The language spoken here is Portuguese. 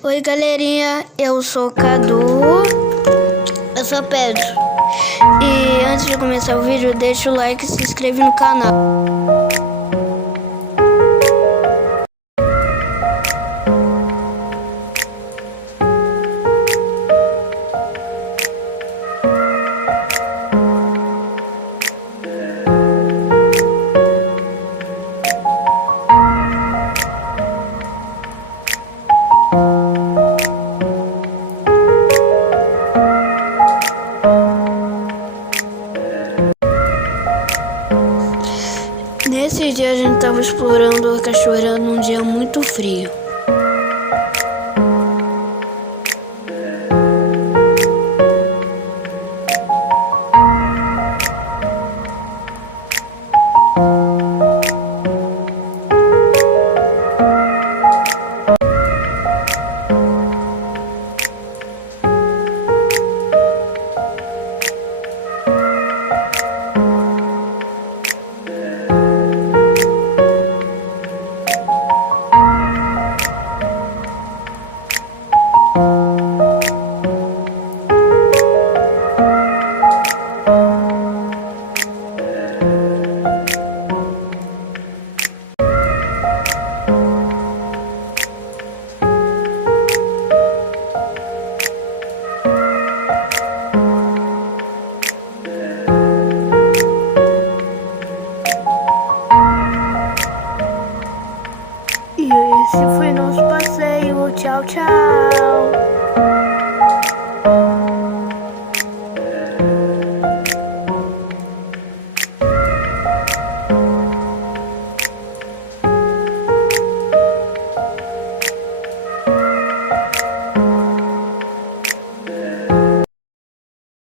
Oi, galerinha, eu sou Cadu. Eu sou Pedro. E antes de começar o vídeo, deixa o like e se inscreve no canal. Nesse dia a gente tava explorando a cachoeira num dia muito frio. E esse foi nosso passeio. Tchau, tchau.